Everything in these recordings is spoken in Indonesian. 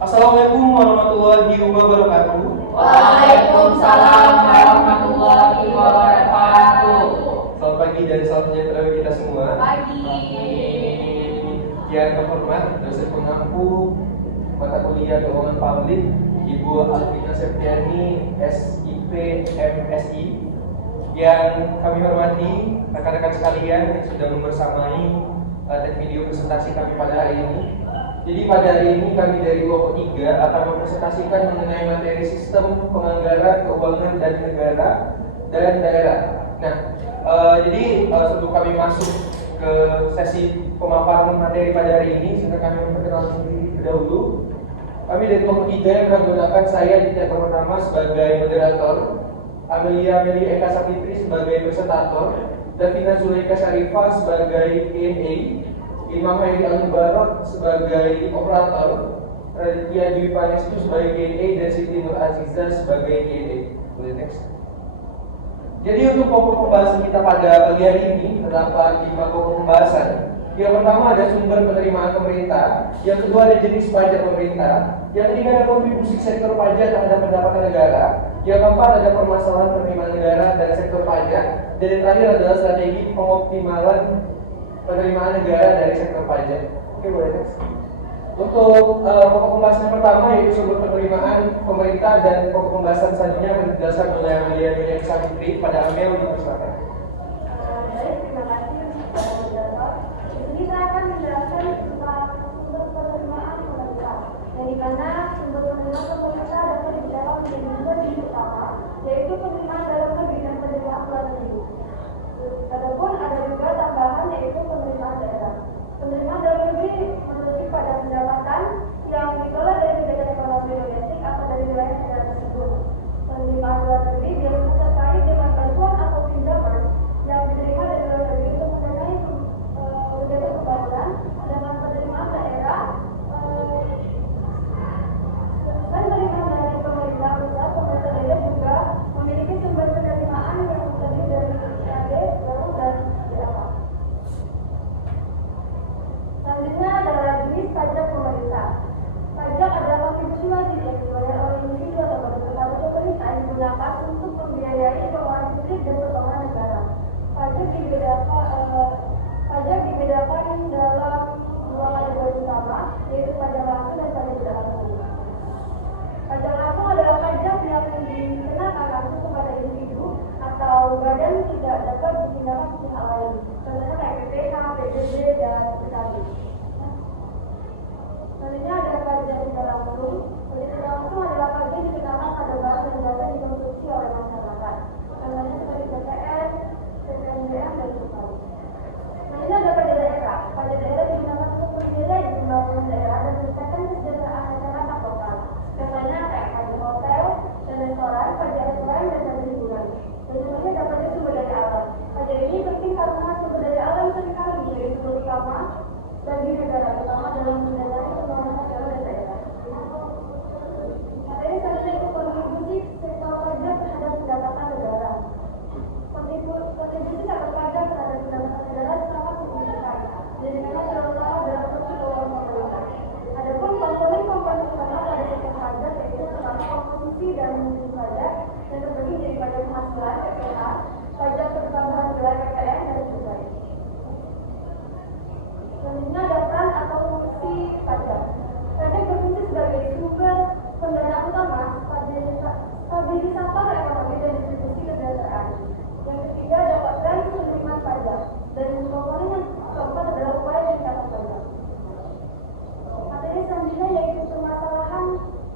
Assalamualaikum warahmatullahi wabarakatuh. Waalaikumsalam warahmatullahi wabarakatuh. Selamat pagi dan salam sejahtera bagi kita semua. Pagi. Yang terhormat dosen pengampu mata kuliah keuangan publik Ibu Alvina Septiani SIP MSI. Yang kami hormati rekan-rekan sekalian yang sudah membersamai dan video presentasi kami pada hari ini. Jadi pada hari ini kami dari kelompok 3 akan mempresentasikan mengenai materi sistem penganggaran keuangan dan negara dan daerah. Nah, jadi sebelum kami masuk ke sesi pemaparan materi pada hari ini, sehingga kami memperkenalkan diri terdahulu. Kami dari kelompok 3 yang menggunakan saya di tingkat pertama sebagai moderator, Amelia Eka Sapitri sebagai presentator, Davina Zulaika Syarifah sebagai Q&A, Imam Hairi Al-Mubarak sebagai operator, Raditya Dwi Panestu sebagai Q&A, dan Siti Nur Aziza sebagai Q&A. Boleh next. Jadi untuk pokok pembahasan kita pada pagi hari ini terdapat 5 pokok pembahasan. Yang pertama ada sumber penerimaan pemerintah, yang kedua ada jenis pajak pemerintah, yang ketiga ada kontribusi sektor pajak terhadap pendapatan negara, yang keempat ada permasalahan penerimaan negara dan sektor pajak, dan yang terakhir adalah strategi pengoptimalan penerimaan negara dari sektor pajak. Oke, boleh next. Untuk pokok pembahasan yang pertama yaitu sumber penerimaan pemerintah, dan pokok pembahasan selanjutnya akan dijelaskan oleh Amelia Eka Sapitri. Pada Amel dipersilakan. Terima kasih kepada moderator. Di sini saya akan menjelaskan tentang sumber penerimaan pemerintah, yang di mana sumber penerimaan pemerintah dapat dibedakan menjadi dua jenis utama, yaitu penerimaan dalam negeri dan penerimaan luar negeri. Adapun ada juga tambahan yaitu penerimaan daerah. Penerimaan dalam negeri merujuk pada pendapatan yang dikelola dari kegiatan ekonomi domestik atau dari wilayah negara tersebut. Penerimaan luar negeri biasanya terkait dengan bantuan atau pinjaman yang diterima dari luar negeri untuk mendanai kegiatan pembangunan. Dengan penerimaan daerah dan penerimaan dari pemerintah pusat, pemerintah daerah juga memiliki sumber penerimaan yang terdiri dari PAD, baru dan DAP. Selanjutnya adalah jenis pajak pemerintah. Pajak adalah kontribusi wajib yang dibayar oleh individu atau kepada pemerintah yang digunakan untuk membiayai keuangan publik dan keuangan negara. Pajak dibedakan dalam dua kategori utama, yaitu pajak langsung dan pajak tidak langsung. Pajak langsung adalah pajak yang dikenakan langsung kepada individu atau badan tidak dapat ditindak pihak lain. Contohnya kayak BPH, PBB, dan PKB. Selanjutnya ada pajak tidak langsung. Pajak tidak langsung adalah pajak yang dikenakan pada barang dan jasa dikonsumsi oleh masyarakat. Contohnya seperti BPN, PPNBM, dan sebagainya. Selanjutnya ada pajak daerah. Pajak daerah digunakan untuk membiayai pembangunan daerah dan meningkatkan kesejahteraan masyarakat lokal. Contohnya kayak pajak hotel dan restoran, pajak restoran, dan pajak hiburan. Dan selanjutnya ada pajak sumber daya alam. Pajak ini penting karena sumber daya alam seringkali menjadi sumber utama bagi negara, terutama dalam mendanai pembangunan nasional dan daerah. Materi selanjutnya itu kontribusi sektor pajak terhadap pendapatan negara. Kontribusi sektor pajak terhadap pendapatan negara sangat signifikan, dan digunakan terutama dalam fungsi keuangan pemerintah. Adapun komponen-komponen utama pada sektor pajak yaitu pertama komposisi dan fungsi pajak yang terbagi dari pajak penghasilan (PPH), pajak pertambahan nilai (PPN), dan sebagainya. Selanjutnya ada peran atau fungsi pajak. Pajak berfungsi sebagai sumber pendanaan utama, stabilisator ekonomi, dan distribusi kesejahteraan. Yang ketiga ada peran penerimaan pajak, dan komponen yang keempat adalah upaya peningkatan pajak. Materi selanjutnya yaitu permasalahan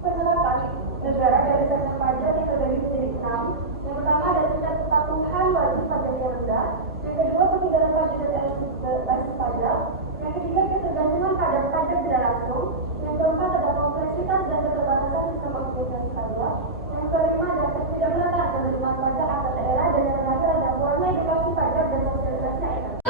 penerapan negara dari sektor pajak yang terbagi menjadi 6. Yang pertama ada tingkat kepatuhan wajib pajak yang rendah. Yang kedua ketinggalan pajak dari basis pajak. Yang ketiga ketergantungan pada pajak tidak langsung. Yang keempat ada kompleksitas dan keterbatasan sistem administrasi pajak. Yang kelima ada ketidakmerataan penerimaan pajak antar daerah, dan yang terakhir ada kurangnya edukasi pajak dan sosialisasi ekonomi.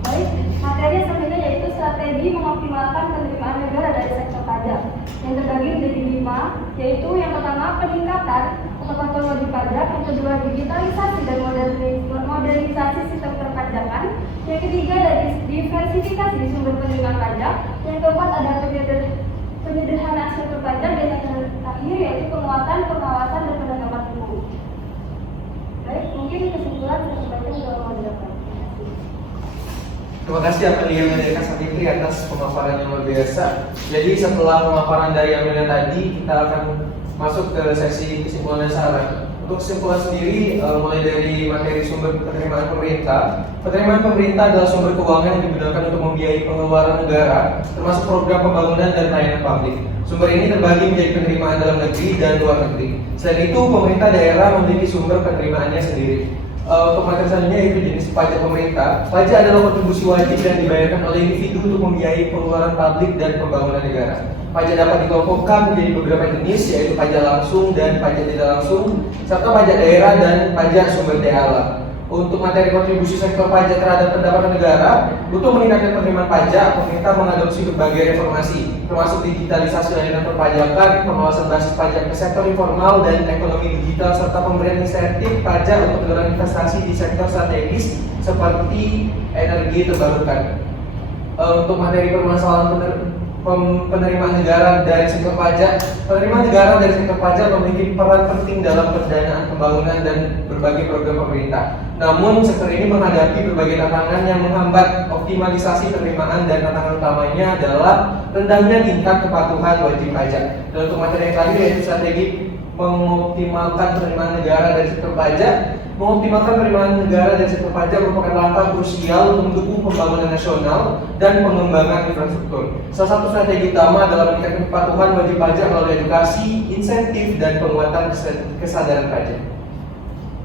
Baik, materi selanjutnya yaitu strategi mengoptimalkan penerimaan negara dari sektor pajak, yang terbagi menjadi 5, yaitu yang pertama peningkatan kepatuhan wajib pajak, yang kedua digitalisasi dan modernisasi optimalisasi sistem perpajakan. Yang ketiga ada diversifikasi sumber penerimaan pajak. Yang keempat ada penyederhanaan struktur pajak, dan yang terakhir yaitu penguatan pengawasan dan penegakan hukum. Baik, mungkin kesimpulan sistem pajak sudah mau didapat. Terima kasih Amelia dari Kak Fitri atas pemaparan yang luar biasa. Jadi setelah pemaparan dari Amelia tadi, kita akan masuk ke sesi kesimpulan dan saran. Untuk kesimpulan sendiri, mulai dari materi sumber penerimaan pemerintah. Penerimaan pemerintah adalah sumber keuangan yang digunakan untuk membiayai pengeluaran negara, termasuk program pembangunan dan layanan publik. Sumber ini terbagi menjadi penerimaan dalam negeri dan luar negeri. Selain itu, pemerintah daerah memiliki sumber penerimaannya sendiri. Untuk materi selanjutnya yaitu jenis pajak pemerintah. Pajak adalah kontribusi wajib yang dibayarkan oleh individu untuk membiayai pengeluaran publik dan pembangunan negara. Pajak dapat dikelompokkan menjadi beberapa jenis, yaitu pajak langsung dan pajak tidak langsung, serta pajak daerah dan pajak sumber daya alam. Untuk materi kontribusi sektor pajak terhadap pendapatan negara, untuk meningkatkan penerimaan pajak, pemerintah mengadopsi berbagai reformasi, termasuk digitalisasi layanan perpajakan, pengawasan basis pajak ke sektor informal dan ekonomi digital, serta pemberian insentif pajak untuk mendorong investasi di sektor strategis seperti energi terbarukan. Untuk materi permasalahan penerimaan negara dari sektor pajak, penerimaan negara dari sektor pajak memiliki peran penting dalam pendanaan pembangunan dan berbagai program pemerintah. Namun, sektor ini menghadapi berbagai tantangan yang menghambat optimalisasi penerimaan, dan tantangan utamanya adalah rendahnya tingkat kepatuhan wajib pajak. Dan untuk materi yang terakhir yaitu strategi mengoptimalkan penerimaan negara dari sektor pajak. Mengoptimalkan penerimaan negara dari sektor pajak merupakan langkah krusial untuk mendukung pembangunan nasional dan pengembangan infrastruktur. Salah satu strategi utama adalah meningkatkan kepatuhan wajib pajak melalui edukasi, insentif, dan penguatan kesadaran pajak.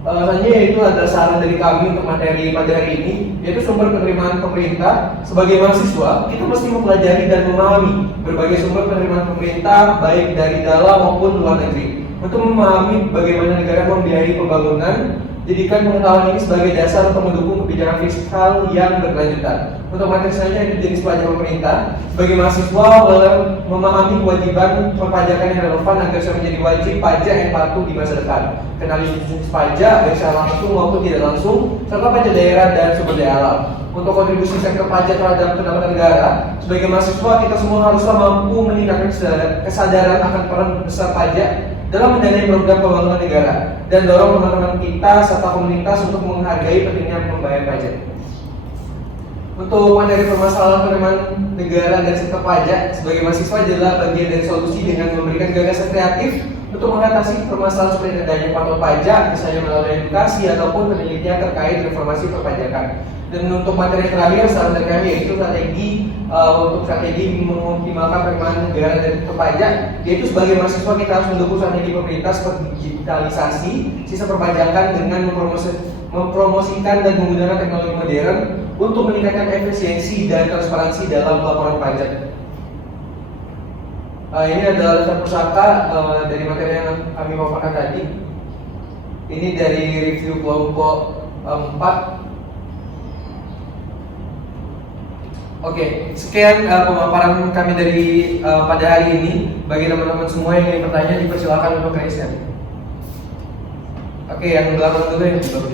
Selanjutnya yaitu ada saran dari kami untuk materi pada hari ini, yaitu sumber penerimaan pemerintah. Sebagai mahasiswa, kita mesti mempelajari dan memahami berbagai sumber penerimaan pemerintah baik dari dalam maupun luar negeri. Untuk memahami bagaimana negara membiayai pembangunan, jadikan pengetahuan ini sebagai dasar untuk mendukung kebijakan fiskal yang berkelanjutan. Untuk materi selanjutnya itu jenis pajak pemerintah. Sebagai mahasiswa, memahami kewajiban perpajakan yang relevan agar bisa menjadi wajib pajak yang patuh di masa depan. Kenali jenis pajak, baik secara langsung maupun tidak langsung, serta pajak daerah dan sumber daya alam. Untuk kontribusi sektor pajak terhadap pendapatan negara, sebagai mahasiswa kita semua haruslah mampu meningkatkan kesadaran akan peran besar pajak dalam mendanai program pembangunan negara, dan dorong teman-teman kita serta komunitas untuk menghargai pentingnya membayar pajak. Untuk materi permasalahan penerimaan negara dan sektor pajak, sebagai mahasiswa adalah bagian dari solusi dengan memberikan gagasan kreatif untuk mengatasi permasalahan seperti adanya patuh pajak, misalnya melalui edukasi ataupun penelitian terkait reformasi perpajakan. Dan untuk materi terakhir, saran dari kami yaitu strategi mengoptimalkan penerimaan negara dan sektor pajak, yaitu sebagai mahasiswa kita harus mendukung strategi pemerintah seperti digitalisasi sistem perpajakan dengan mempromosikan dan menggunakan teknologi modern untuk meningkatkan efisiensi dan transparansi dalam laporan pajak. Ini adalah dasar pusaka dari materi yang kami paparkan tadi. Ini dari review kelompok 4. Oke, sekian pemaparan kami dari pada hari ini. Bagi teman-teman semua yang ingin bertanya, dipersilakan untuk raise hand. Oke, yang belakang dulu yang belum.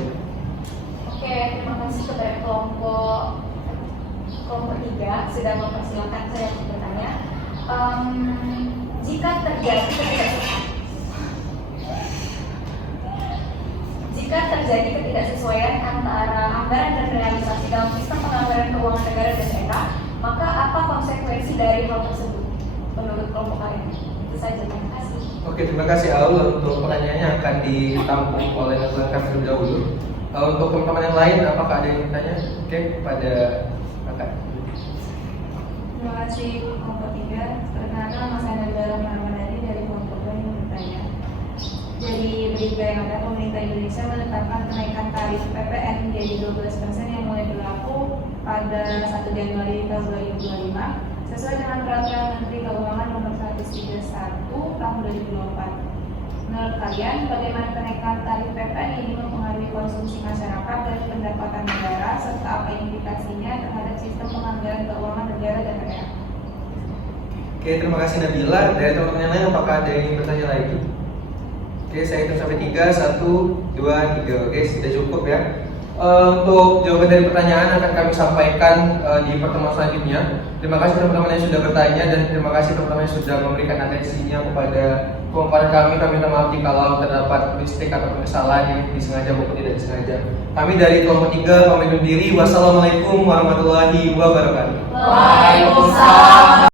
Oke, terima kasih kepada kelompok 3 sudah mempersilahkan saya untuk bertanya. Jika terjadi ketidaksesuaian antara anggaran dan realisasi dalam sistem penganggaran keuangan negara dan daerah, maka apa konsekuensi dari hal tersebut menurut kelompok kalian? Itu saja, terima kasih. Oke, terima kasih Aul. Untuk pertanyaannya akan ditampung oleh Kak terlebih dahulu. Untuk teman-teman yang lain, apakah ada yang bertanya? Oke, pada Kakak. Terima kasih kelompok 3. Perkenalkan, Mas Ananda Ramadhani dari kelompok 2 yang bertanya. Dari berita yang ada, pemerintah Indonesia menetapkan kenaikan tarif PPN menjadi 12% yang mulai berlaku pada 1 Januari tahun 2025 sesuai dengan peraturan Menteri Keuangan nomor 131 tahun 2024. Menurut kalian, bagaimana kenaikan tarif PPN ini mempengaruhi konsumsi masyarakat dan pendapatan negara, serta apa implikasinya terhadap sistem penganggaran keuangan negara dan daerah? Oke, terima kasih Nabila. Dari teman-teman yang lain, apakah ada yang ingin bertanya lagi? Oke, saya hitung sampai 3, 1, 2, 3. Oke, sudah cukup ya. Untuk jawaban dari pertanyaan akan kami sampaikan di pertemuan selanjutnya. Terima kasih teman-teman yang sudah bertanya dan terima kasih teman-teman yang sudah memberikan atensinya kepada pemaparan kami. Kami minta maaf jika terdapat mistake atau kesalahan yang disengaja maupun tidak disengaja. Kami dari kelompok 3 pamit undur diri. Wassalamualaikum warahmatullahi wabarakatuh. Waalaikumsalam.